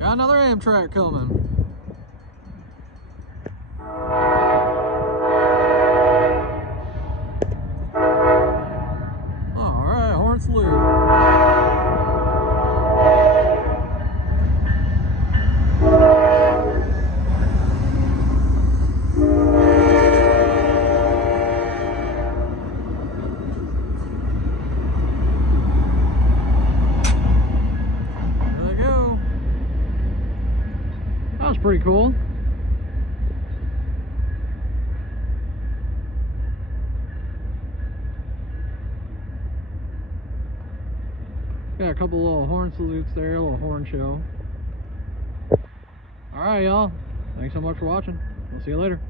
Got another Amtrak coming. Alright, horn salute. That was pretty cool. Got a couple little horn salutes there, a little horn show. Alright, y'all. Thanks so much for watching. We'll see you later.